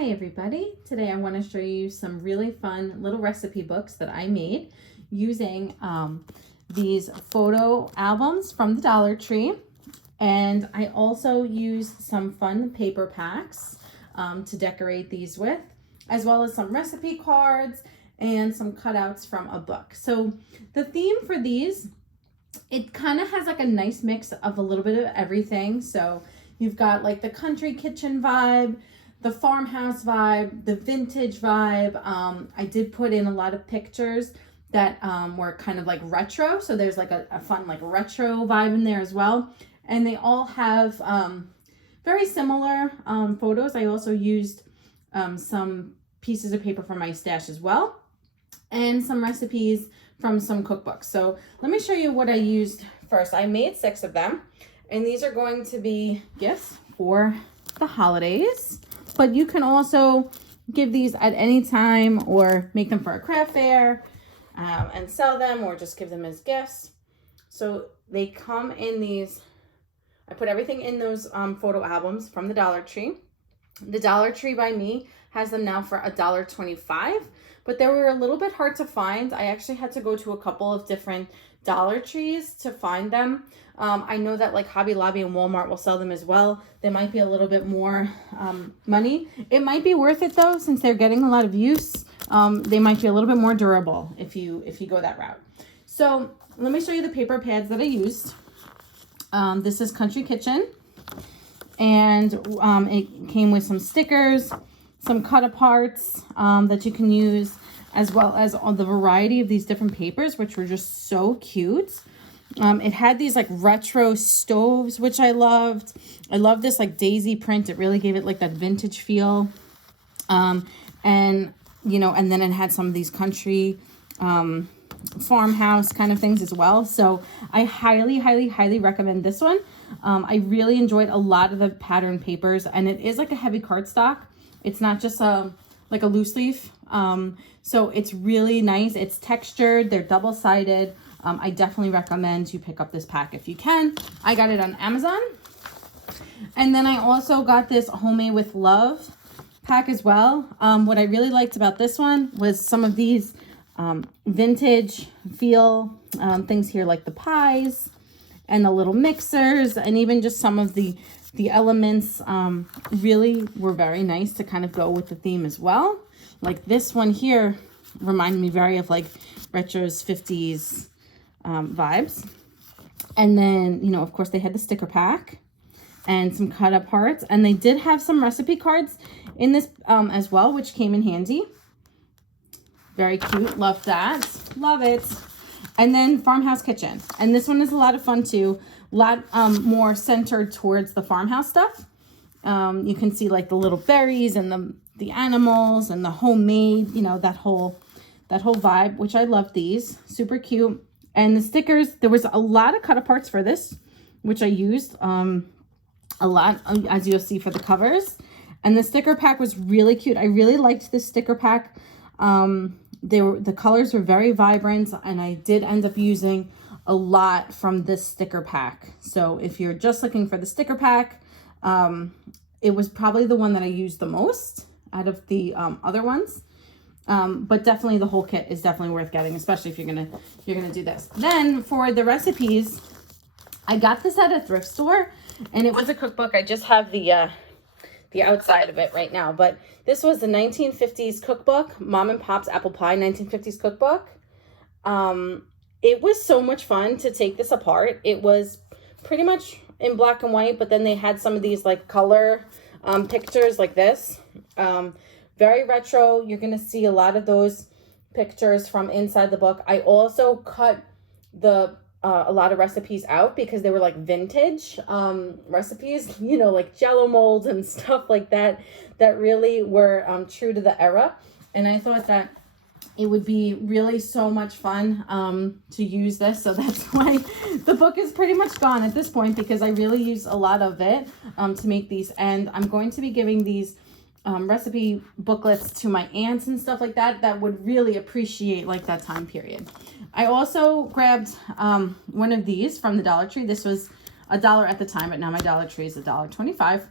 Hi everybody, today I want to show you some really fun little recipe books that I made using these photo albums from the Dollar Tree, and I also used some fun paper packs to decorate these with, as well as some recipe cards and some cutouts from a book. So the theme for these, it kind of has like a nice mix of a little bit of everything. So you've got like the country kitchen vibe, the farmhouse vibe, the vintage vibe. I did put in a lot of pictures that were kind of like retro. So there's like a fun like retro vibe in there as well. And they all have very similar photos. I also used some pieces of paper from my stash as well, and some recipes from some cookbooks. So let me show you what I used first. I made 6 of them, and these are going to be gifts for the holidays. But you can also give these at any time or make them for a craft fair and sell them, or just give them as gifts. So they come in these, I put everything in those photo albums from the Dollar Tree. The Dollar Tree by me has them now for $1.25, but they were a little bit hard to find. I actually had to go to a couple of different Dollar Trees to find them. I know that like Hobby Lobby and Walmart will sell them as well. They might be a little bit more money. It might be worth it though, since they're getting a lot of use. They might be a little bit more durable if you go that route. So let me show you the paper pads that I used. This is Country Kitchen, and it came with some stickers, some cut aparts that you can use, as well as all the variety of these different papers, which were just so cute. It had these like retro stoves, which I loved. I love this like daisy print. It really gave it like that vintage feel. And you know, and then it had some of these country farmhouse kind of things as well. So I highly recommend this one. I really enjoyed a lot of the pattern papers, and it is like a heavy cardstock. It's not just like a loose leaf. So it's really nice. It's textured. They're double-sided. I definitely recommend you pick up this pack if you can. I got it on Amazon. And then I also got this Homemade with Love pack as well. What I really liked about this one was some of these vintage feel things here, like the pies and the little mixers, and even just some of the elements really were very nice to kind of go with the theme as well. Like this one here reminded me very of like retro's 50s vibes. And then, you know, of course they had the sticker pack and some cut up parts, and they did have some recipe cards in this as well, which came in handy. Very cute. Love that. Love it. And then Farmhouse Kitchen. And this one is a lot of fun too. A lot more centered towards the farmhouse stuff. You can see like the little berries and the animals and the homemade, you know, that whole vibe, which I love these. Super cute. And the stickers, there was a lot of cut aparts for this, which I used a lot, as you'll see, for the covers. And the sticker pack was really cute. I really liked this sticker pack. The colors were very vibrant, and I did end up using a lot from this sticker pack. So if you're just looking for the sticker pack, it was probably the one that I used the most out of the other ones. But definitely the whole kit is definitely worth getting, especially if you're gonna do this. Then for the recipes, I got this at a thrift store, and it was a cookbook. I just have the outside of it right now, but this was the 1950s cookbook, Mom and Pop's Apple Pie 1950s cookbook. It was so much fun to take this apart. It was pretty much in black and white, but then they had some of these like color pictures like this. Very retro. You're going to see a lot of those pictures from inside the book. I also cut a lot of recipes out because they were like vintage recipes, you know, like Jello molds and stuff like that, that really were true to the era. And I thought that it would be really so much fun to use this. So that's why the book is pretty much gone at this point, because I really use a lot of it to make these. And I'm going to be giving these recipe booklets to my aunts and stuff like that would really appreciate like that time period. I also grabbed one of these from the Dollar Tree. This was $1 at the time, but now my Dollar Tree is $1.25.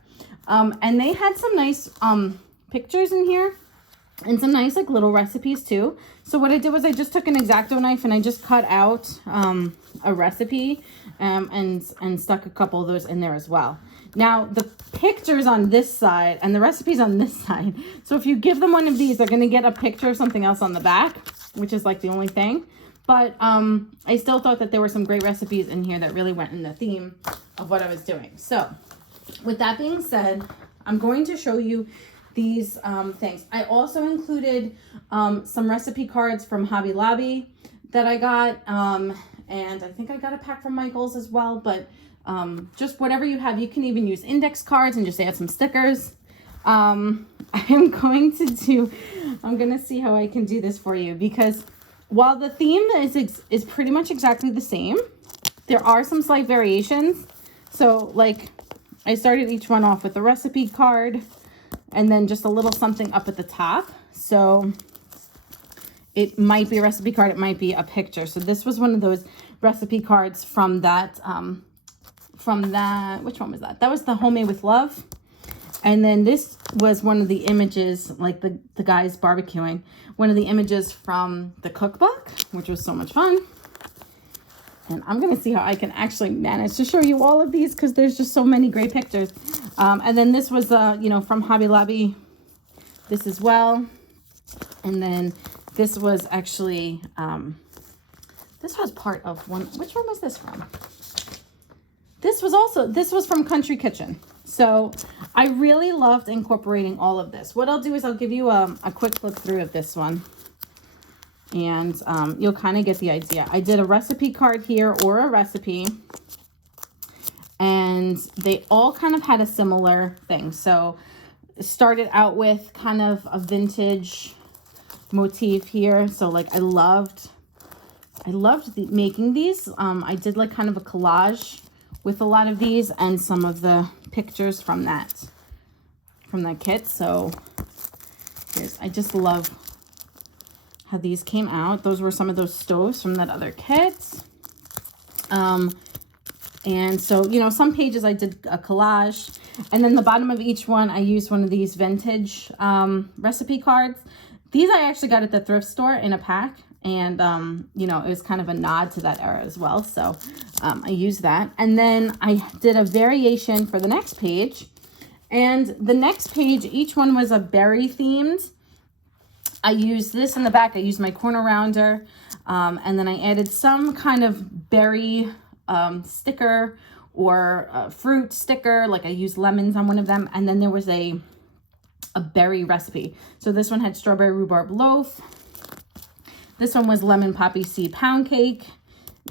And they had some nice pictures in here and some nice like little recipes too. So what I did was I just took an X-Acto knife and I just cut out a recipe and stuck a couple of those in there as well. Now the pictures on this side and the recipes on this side. So if you give them one of these, they're going to get a picture of something else on the back, which is like the only thing. But I still thought that there were some great recipes in here that really went in the theme of what I was doing. So with that being said, I'm going to show you these things. I also included some recipe cards from Hobby Lobby that I got. And I think I got a pack from Michael's as well. But just whatever you have, you can even use index cards and just add some stickers. I'm going to see how I can do this for you, because while the theme is pretty much exactly the same, there are some slight variations. So like I started each one off with a recipe card and then just a little something up at the top. So it might be a recipe card, it might be a picture. So this was one of those recipe cards from that, which one was that? That was the Homemade with Love. And then this was one of the images, like the guys barbecuing, one of the images from the cookbook, which was so much fun. And I'm going to see how I can actually manage to show you all of these, because there's just so many great pictures. And then this was, from Hobby Lobby, this as well. And then this was actually, this was part of one. Which one was this from? This was from Country Kitchen. So I really loved incorporating all of this. What I'll do is I'll give you a quick look through of this one. And you'll kind of get the idea. I did a recipe card here, or a recipe. And they all kind of had a similar thing. So it started out with kind of a vintage motif here. So like I loved making these. I did like kind of a collage with a lot of these and some of the pictures from that kit. So I just love how these came out. Those were some of those stoves from that other kit. And so, some pages I did a collage, and then the bottom of each one, I used one of these vintage recipe cards. These I actually got at the thrift store in a pack, and, it was kind of a nod to that era as well. So I used that. And then I did a variation for the next page, and the next page, each one was a berry themed. I used this in the back. I used my corner rounder, and then I added some kind of berry sticker or fruit sticker. Like I used lemons on one of them, and then there was a berry recipe. So this one had strawberry rhubarb loaf. This one was lemon poppy seed pound cake.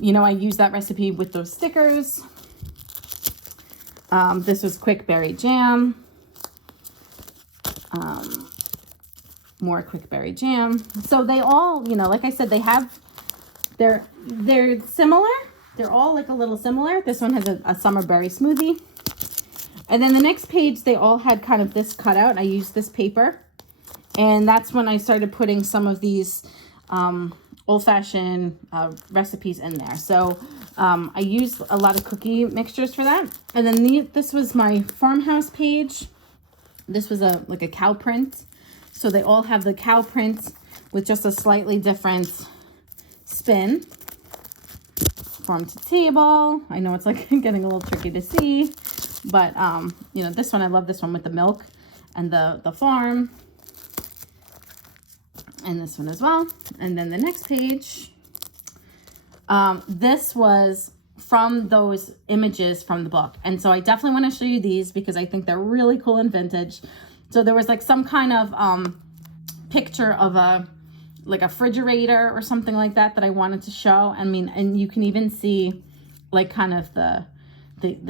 I used that recipe with those stickers. This was quick berry jam. More quick berry jam. So they all, like I said, they're similar. They're all like a little similar. This one has a summer berry smoothie. And then the next page, they all had kind of this cutout. I used this paper. And that's when I started putting some of these old-fashioned recipes in there. So I used a lot of cookie mixtures for that. And then this was my Farmhouse page. This was like a cow print. So they all have the cow print with just a slightly different spin. Farm to table. I know it's like getting a little tricky to see, but this one, I love this one with the milk and the farm, and this one as well. And then the next page, this was from those images from the book. And so I definitely want to show you these because I think they're really cool and vintage. So there was like some kind of picture of a refrigerator or something like that I wanted to show. I mean, and you can even see like kind of the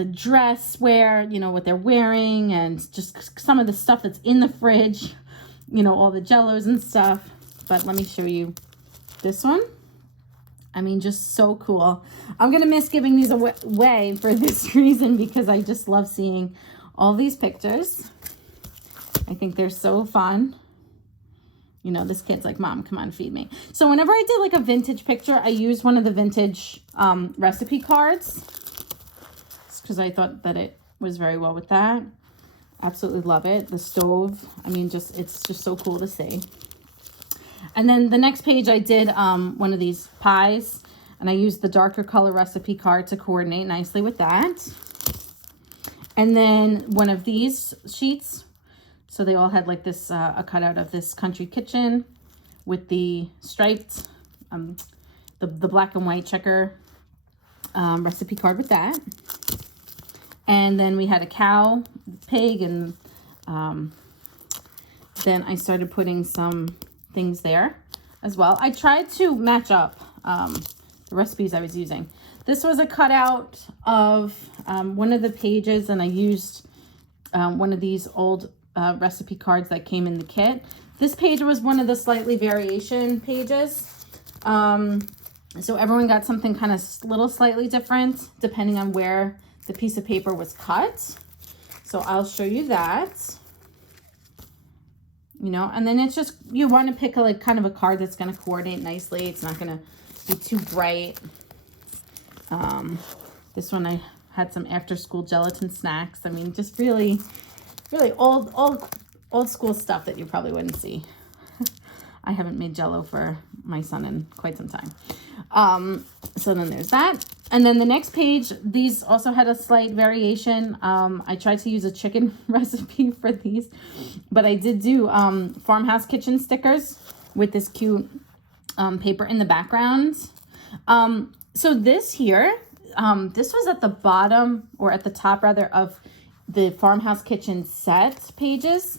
dress wear, what they're wearing, and just some of the stuff that's in the fridge, all the jellos and stuff. But let me show you this one. I mean, just so cool. I'm going to miss giving these away for this reason, because I just love seeing all these pictures. I think they're so fun. This kid's like, Mom, come on, feed me. So whenever I did like a vintage picture, I used one of the vintage recipe cards, because I thought that it was very well with that. Absolutely love it. The stove, I mean, it's just so cool to see. And then the next page I did one of these pies, and I used the darker color recipe card to coordinate nicely with that. And then one of these sheets, so they all had like this, a cutout of this country kitchen with the striped, the black and white checker recipe card with that. And then we had a cow, pig, and then I started putting some things there as well. I tried to match up the recipes I was using. This was a cutout of one of the pages, and I used one of these old recipe cards that came in the kit. This page was one of the slightly variation pages. So everyone got something kind of little slightly different depending on where the piece of paper was cut. So I'll show you that. You know, and then it's just, you want to pick a, like kind of a card that's going to coordinate nicely. It's not going to be too bright. This one I had some after school gelatin snacks. I mean, just really old school stuff that you probably wouldn't see. I haven't made Jell-O for my son in quite some time. So then there's that. And then the next page, these also had a slight variation. I tried to use a chicken recipe for these, but I did do Farmhouse kitchen stickers with this cute paper in the background. So this here, this was at the bottom, or at the top rather, of the Farmhouse kitchen set pages.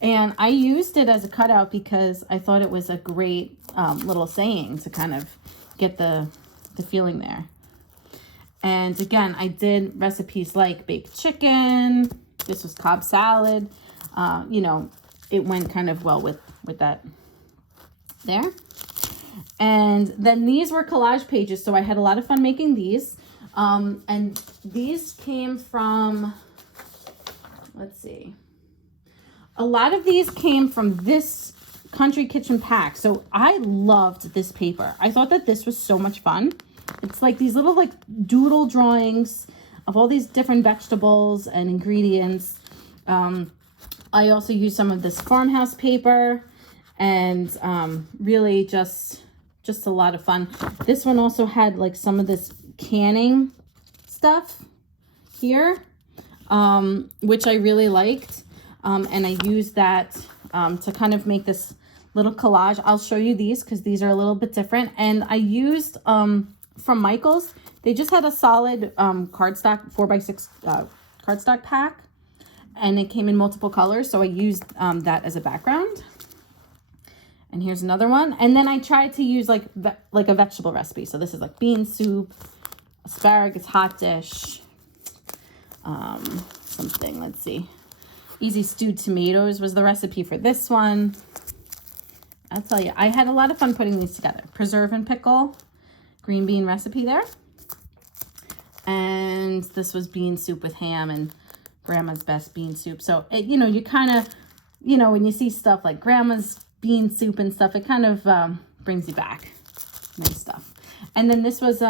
And I used it as a cutout because I thought it was a great little saying to kind of get the feeling there. And again, I did recipes like baked chicken. This was Cobb salad. You know, it went kind of well with that there. And then these were collage pages, so I had a lot of fun making these. And these came from, let's see. A lot of these came from this Country Kitchen pack. So I loved this paper. I thought that this was so much fun. It's like these little like doodle drawings of all these different vegetables and ingredients. I also used some of this Farmhouse paper, and really just a lot of fun. This one also had like some of this canning stuff here, which I really liked. And I used that to kind of make this little collage. I'll show you these because these are a little bit different. And I used from Michael's, they just had a solid cardstock 4x6 cardstock pack, and it came in multiple colors. So I used that as a background. And here's another one. And then I tried to use like a vegetable recipe. So this is like bean soup, asparagus hot dish, something, let's see. Easy stewed tomatoes was the recipe for this one. I'll tell you, I had a lot of fun putting these together. Preserve and pickle, green bean recipe there. And this was bean soup with ham and grandma's best bean soup. So, you know, you kind of, you know, when you see stuff like grandma's bean soup and stuff, it kind of brings you back. Nice stuff. And then this was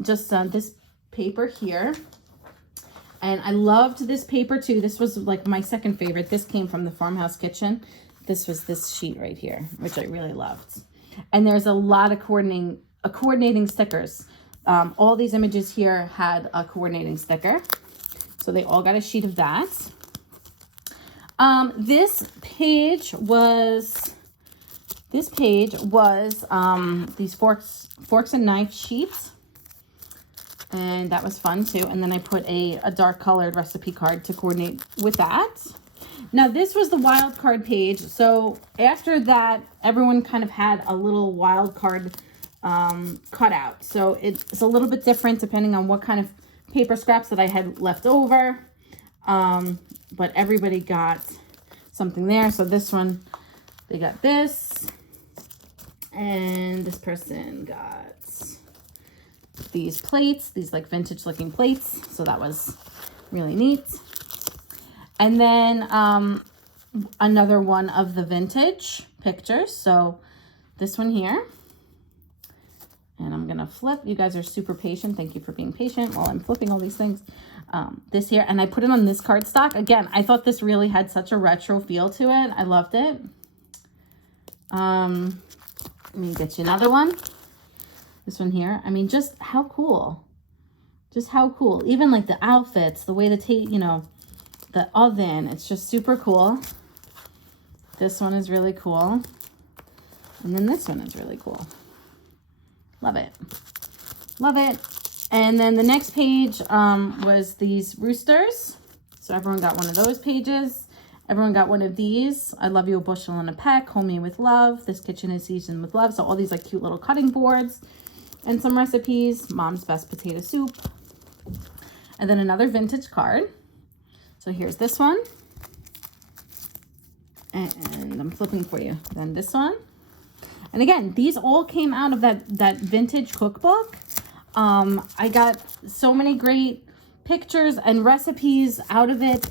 just this paper here. And I loved this paper too. This was like my second favorite. This came from the Farmhouse Kitchen. This was this sheet right here, which I really loved. And there's a lot of coordinating stickers. All these images here had a coordinating sticker. So they all got a sheet of that. This page was these forks and knife sheets. And that was fun too. And then I put a dark colored recipe card to coordinate with that. Now this was the wild card page. So after that, everyone kind of had a little wild card cutout. So it's a little bit different depending on what kind of paper scraps that I had left over. But everybody got something there. So this one, they got this. And this person got these plates, these like vintage looking plates. So that was really neat. And then another one of the vintage pictures. So this one here. And I'm going to flip. You guys are super patient. Thank you for being patient while I'm flipping all these things. this here, and I put it on this cardstock. Again, I thought this really had such a retro feel to it. I loved it. Let me get you another one. This one here. I mean, just how cool. Just how cool. Even like the outfits, the way the you know, the oven, it's just super cool. This one is really cool. And then this one is really cool. Love it. Love it. And then the next page was these roosters. So everyone got one of those pages. Everyone got one of these. I love you a bushel and a peck. Homemade with love. This kitchen is seasoned with love. So all these like cute little cutting boards and some recipes. Mom's best potato soup. And then another vintage card. So here's this one. And I'm flipping for you. Then this one. And again, these all came out of that vintage cookbook. I got so many great pictures and recipes out of it.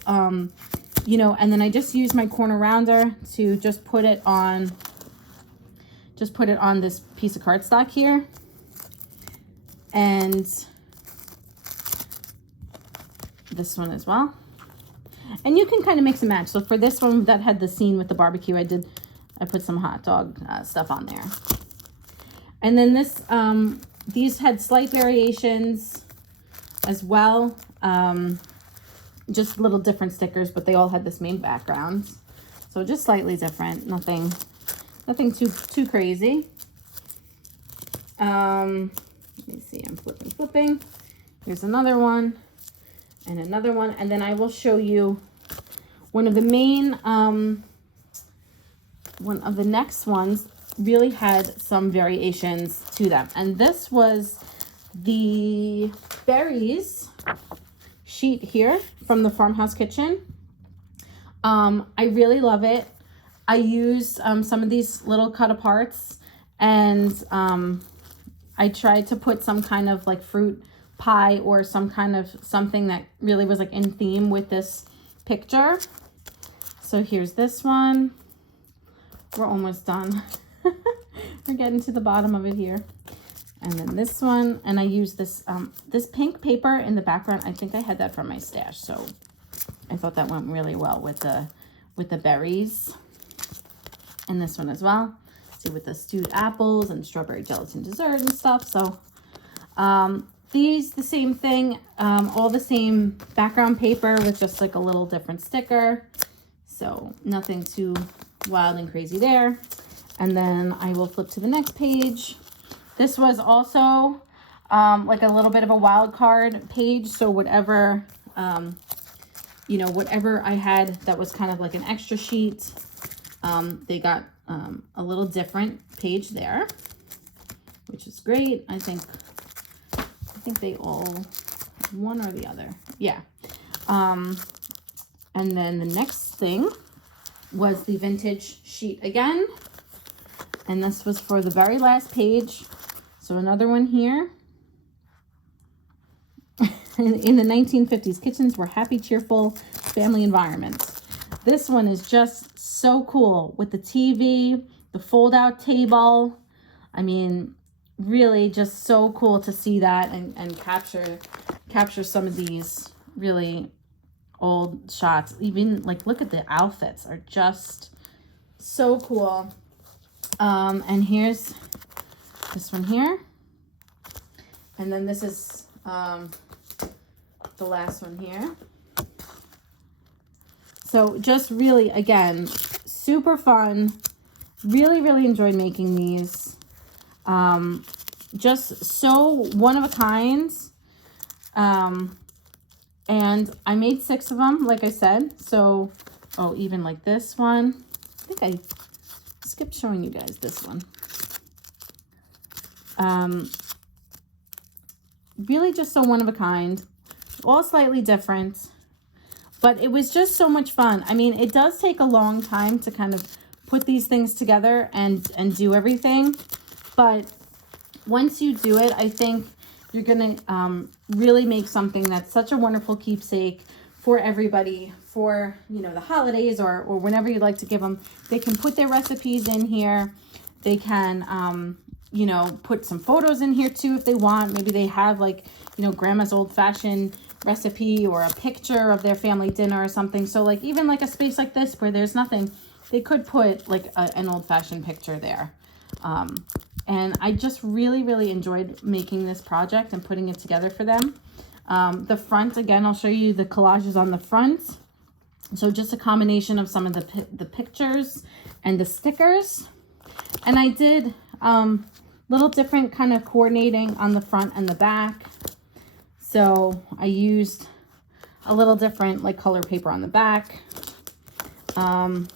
You know, and then I just used my corner rounder to just put it on this piece of cardstock here. And this one as well. And you can kind of mix and match. So for this one that had the scene with the barbecue, I put some hot dog stuff on there. And then this, these had slight variations as well. Just little different stickers, but they all had this main background. So just slightly different, nothing too crazy. Let me see, I'm flipping. Here's another one and another one. And then I will show you one of the main, one of the next ones really had some variations to them. And this was the berries sheet here from the Farmhouse kitchen. I really love it. I used some of these little cut aparts, and I tried to put some kind of like fruit pie or some kind of something that really was like in theme with this picture. So here's this one. We're almost done. We're getting to the bottom of it here. And then this one, and I used this this pink paper in the background. I think I had that from my stash, so I thought that went really well with the berries. And this one as well. See, with the stewed apples and strawberry gelatin dessert and stuff. So these, the same thing, all the same background paper with just like a little different sticker. So nothing too wild and crazy there. And then I will flip to the next page. This was also like a little bit of a wild card page. So whatever, you know, whatever I had that was kind of like an extra sheet, they got a little different page there, which is great. I think they all, one or the other. Yeah. And then the next thing was the vintage sheet again. And this was for the very last page. So another one here. In the 1950s, kitchens were happy, cheerful family environments. This one is just so cool with the TV, the fold-out table. I mean, really just so cool to see that and capture some of these really old shots. Even like, look at the outfits are just so cool. And here's this one here. And then this is the last one here. So just really, again, super fun. Really, really enjoyed making these. Just so one of a kind. And I made 6 of them, like I said. So, oh, even like this one. I think I skipped showing you guys this one. Really just so one of a kind. All slightly different. But it was just so much fun. I mean, it does take a long time to kind of put these things together and do everything. But once you do it, I think you're going to really make something that's such a wonderful keepsake for everybody for, you know, the holidays or whenever you'd like to give them. They can put their recipes in here. They can, you know, put some photos in here too if they want. Maybe they have like, you know, grandma's old-fashioned recipe or a picture of their family dinner or something. So like even like a space like this where there's nothing, they could put like an old-fashioned picture there. And I just really enjoyed making this project and putting it together for them. The front, again, I'll show you the collages on the front. So just a combination of some of the pictures and the stickers. And I did little different kind of coordinating on the front and the back. So I used a little different like color paper on the back. And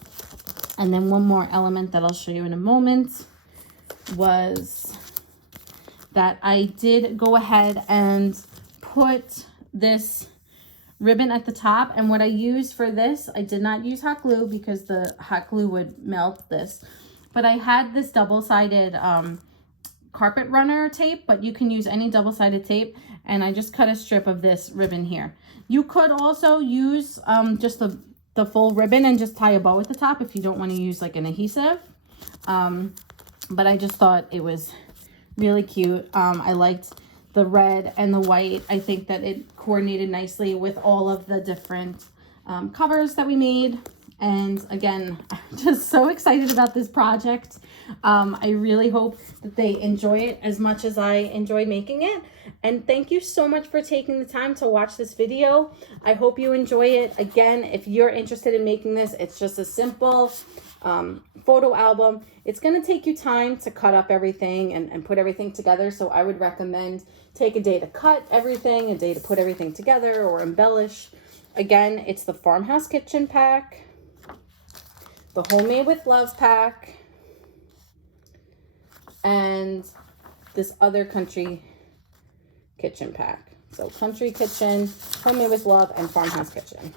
then one more element that I'll show you in a moment was that I did go ahead and put this ribbon at the top. And what I used for this, I did not use hot glue because the hot glue would melt this. But I had this double-sided carpet runner tape, but you can use any double-sided tape. And I just cut a strip of this ribbon here. You could also use just the full ribbon and just tie a bow at the top if you don't want to use like an adhesive. But I just thought it was really cute. I liked the red and the white. I think that it coordinated nicely with all of the different covers that we made. And again, I'm just so excited about this project. I really hope that they enjoy it as much as I enjoyed making it. And thank you so much for taking the time to watch this video. I hope you enjoy it. Again, if you're interested in making this, it's just a simple photo album. It's going to take you time to cut up everything and put everything together. So I would recommend take a day to cut everything, a day to put everything together or embellish. Again, it's the Farmhouse Kitchen Pack, the Homemade with Love Pack, and this other Country Kitchen Pack. So Country Kitchen, Homemade with Love, and Farmhouse Kitchen.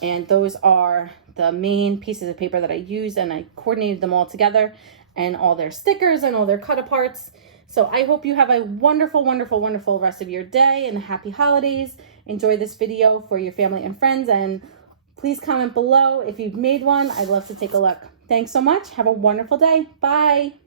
And those are the main pieces of paper that I used, and I coordinated them all together, and all their stickers and all their cut aparts. So I hope you have a wonderful rest of your day and happy holidays. Enjoy this video for your family and friends, and please comment below if you've made one. I'd love to take a look. Thanks so much. Have a wonderful day. Bye.